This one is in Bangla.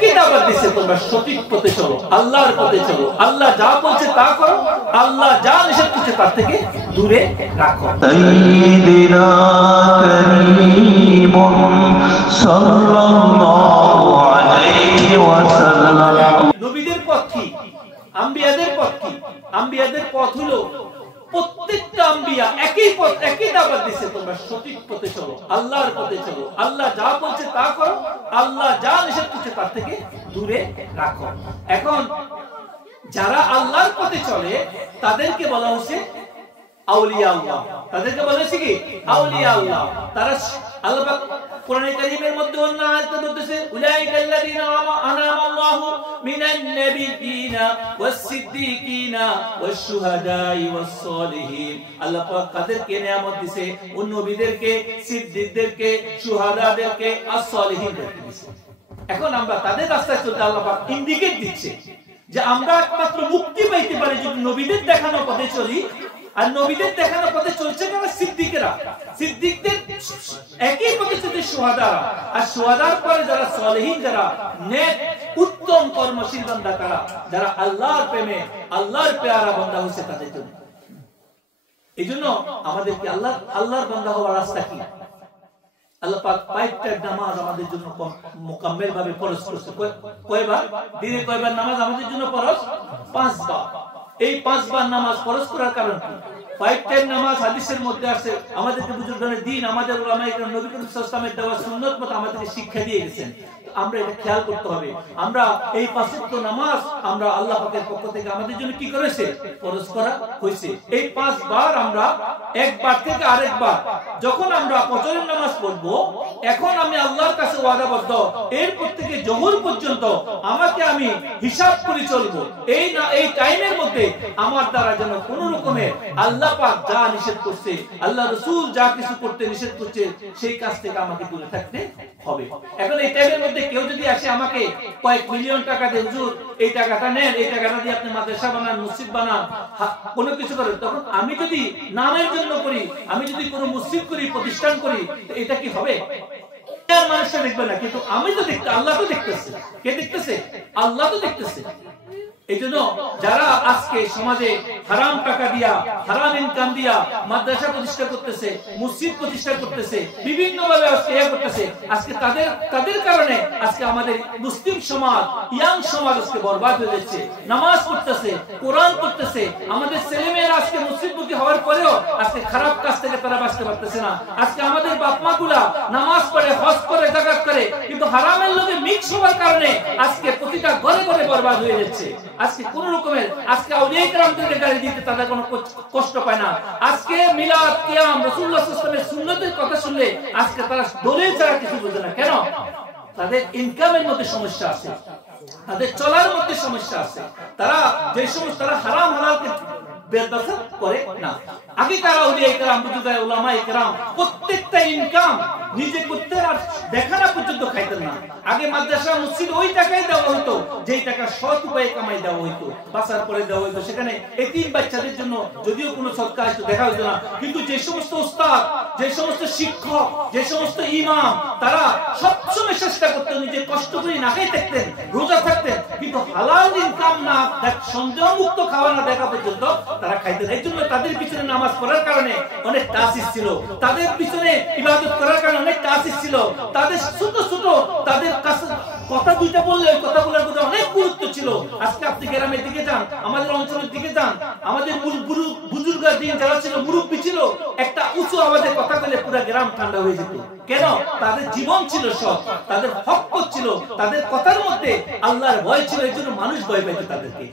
একই দাওয়াত দিচ্ছে, তোমরা সঠিক পথে চলো, আল্লাহর পথে চলো, আল্লাহ যা বলছে তা করো, আল্লাহ যা নিষেধ করছে তার থেকে দূরে রাখো। সাইয়্যিদিনা কারীমুন সাল্লাল্লাহু আলাইহি ওয়াসাল্লাম। নবীদের পথ কি, আম্বিয়াদের পথ কি? আম্বিয়াদের পথ হলো প্রত্যেকটা আম্বিয়া একই পথ, একই দাওয়াত দিচ্ছে, তোমরা সঠিক পথে চলো, আল্লাহর পথে চলো, আল্লাহ যা বলছে তা করো, আল্লাহ যা নিষেধ করছে তার থেকে দূরে রাখো। এখন যারা আল্লাহর পথে চলে তাদেরকে বলা হচ্ছে আউলিয়া আল্লাহ, তাদেরকে বলা হচ্ছে কি আউলিয়া আল্লাহ। তারা আল্লাহ পাক কোরআনে কারীমের মধ্যে অন্য আয়াতে বলতেছে উলাইকাল্লাযিনা আনআমা আল্লাহু মিনান নাবিয়্যিনা ওয়াস-সিদ্দীকিনা ওয়াশ-শুহাদাই ওয়াস-সালিহিন। আল্লাহ পাক কাদেরকে নিয়ামত দিয়েছে? ওই নবীদেরকে, সিদ্দীকদেরকে, শুহাদাদেরকে, আস-সালিহিনদেরকে দিয়েছে। এখন আমরা তাদের রাস্তায় চলতে আল্লাহ পাক ইন্ডিকেট দিচ্ছে যে আমরা একমাত্র মুক্তি পাইতে পারি যদি নবীদের দেখানো পথে চলি। আর নবীদের দেখানো পথে চলছে কারা? সিদ্দিকরা। সিদ্দিকদের একই পথে চলছে শুহাদারা, আর শুহাদার পরে যারা সালেহীন, যারা নেক উত্তম কর্মশীল বান্দা, কারা? যারা আল্লাহর প্রেমে আল্লাহর পেয়ারা বান্দা হয়েছে তাদের জন্য। এইজন্য আমাদেরকে আল্লাহর বান্দা হওয়ার রাস্তা কি? আল্লাহ পাক 5টা নামাজ আমাদের জন্য মুকাম্মেল ভাবে ফরজ করেছে। কয়বার? দিনে কয়বার নামাজ আমাদের জন্য ফরজ? 5 বার। এই 5 বার নামাজ ফরজ করার কারণ কি? 5 টাইম নামাজ হাদিসের মধ্যে আছে। আমাদেরকে বুজুর্গানের দিন, আমাদের উলামায়ে কেরাম নবী করিম সাল্লাল্লাহু আলাইহি ওয়াসাল্লামের দেওয়া সুন্নাত মত আমাদেরকে শিক্ষা দিয়ে গেছেন। আমরা এটা খেয়াল করতে হবে। আমরা এই 5 ওয়াক্ত নামাজ আমরা আল্লাহ পাকের পক্ষ থেকে আমাদের জন্য কি করেছে? ফরজ করা হয়েছে। এই 5 বার আমরা একবার থেকে আরেকবার যখন আমরা ফজরের নামাজ পড়ব, এখন আমি আল্লাহর কাছে ওয়াদাবদ্ধ, এরপর থেকে জোহর পর্যন্ত আমাকে আমি হিসাব করে চলবো। এই টাইমের মধ্যে আমার দ্বারা যেন কোনো রকমের আল্লাহ পাক যা নিষেধ করছে, আল্লাহ রাসূল যা কিছু করতে নিষেধ করছে, সেই কাজ থেকে আমাকে দূরে থাকতে হবে। এখন এই টাইমের মধ্যে কেউ যদি আসে আমাকে কয়েক মিলিয়ন টাকা দিয়ে, হুজুর এই টাকাটা নেন, এই টাকাটা দিয়ে আপনি মাদ্রাসা বানান, মসজিদ বানান, কোনো কিছু করেন, তখন আমি যদি নামের জন্য করি, আমি যদি কোনো মসজিদ করি, প্রতিষ্ঠান করি, এটা কি হবে? মানুষটা দেখবে না, কিন্তু আমি তো দেখতে, আল্লাহ তো দেখতেছে। কে দেখতেছে? আল্লাহ তো দেখতেছে। এইজন্য যারা আজকে সমাজে হারাম টাকা দিয়া, হারাম ইনকাম দিয়া মাদ্রাসা প্রতিষ্ঠা করতেছে, মসজিদ প্রতিষ্ঠা করতেছে, বিভিন্ন ভাবে আজকে করতেছে, আজকে তাদের কারণে আজকে আমাদের মুসলিম সমাজ, ইয়াং সমাজ আজকে বরবাদ হয়ে যাচ্ছে। নামাজ পড়তেছে, কোরআন পড়তেছে, আমাদের ছেলেমেয়েরা আজকে মসজিদমুখী হওয়ার পরেও আজকে খারাপ কাজ থেকে তারা বাঁচতে পারতেছে না। আজকে আমাদের বাপ মা গুলা নামাজ পড়ে, হজ করে, যাকাত করে, কিন্তু হারামের লোকে মিক্স হওয়ার কারণে আজকে প্রতিটা ঘরে ঘরে বরবাদ হয়ে যাচ্ছে। আজকে কোন রকমের আজকে আউলিয়া কেরামদেরকে গালি দিতে তাদের কোনো কষ্ট পায় না। আজকে মিলাদ, কিয়াম, রাসূলুল্লাহ সাল্লাল্লাহু আলাইহি ওয়াসাল্লামের সুন্নতের কথা শুনলে আজকে তারা দলিল ছাড়া কিছু বোঝে না। কেন? তাদের ইনকামের মধ্যে সমস্যা আছে, তাদের চলার মধ্যে সমস্যা আছে। তারা যে সমস্ত তারা হারাম হালালকে বেরদাস্ত করে না। আগে কারা আউলিয়া কেরাম, বুজুর্গায়ে উলামায়ে কেরাম প্রত্যেকটা ইনকাম নিজে করতে আর দেখানা পর্যন্ত খাইতেন না। আগে মাদ্রাসা, মসজিদ ওই টাকাই দেওয়া হতো যেই টাকা সৎ উপায়ে কামাই দেওয়া হতো, বাসার পরে দেওয়া হতো। সেখানে এতিম বাচ্চাদের জন্য যদিও কোনো সদকা আসতো, দেখা হতো না। কিন্তু যে সমস্ত উস্তাদ, যে সমস্ত শিক্ষক, যে সমস্ত ইমাম, তারা সবসময় চেষ্টা করতেন নিজে কষ্ট করে না খেয়ে থাকতেন, রোজা থাকতেন, কিন্তু হালাল ইনকাম না, সন্দেহ মুক্ত খাওয়া না দেখা পর্যন্ত তারা খাইতেন। এই জন্য তাদের পিছনে নামাজ পড়ার কারণে অনেক তাসিস ছিল, তাদের পিছনে ইবাদত করার কারণে অনেক তাসিস ছিল। তাদের ছোট ছোট তাদের কাছে কথা দুইটা বললে ওই কথাগুলোর মধ্যে অনেক গুরুত্ব ছিল। আজকে আপনি গ্রামের দিকে যান, আমাদের অঞ্চলের দিকে যান, আমাদের বুজুর্গরা দিন যারা ছিল, মুরব্বী ছিল, একটা উঁচু আওয়াজে কথা বলে পুরো গ্রাম ঠান্ডা হয়ে যেত। কেন? তাদের জীবন ছিল সৎ, তাদের হক ছিল, তাদের কথার মধ্যে আল্লাহর ভয় ছিল, এই জন্য মানুষ ভয় পেত তাদেরকে।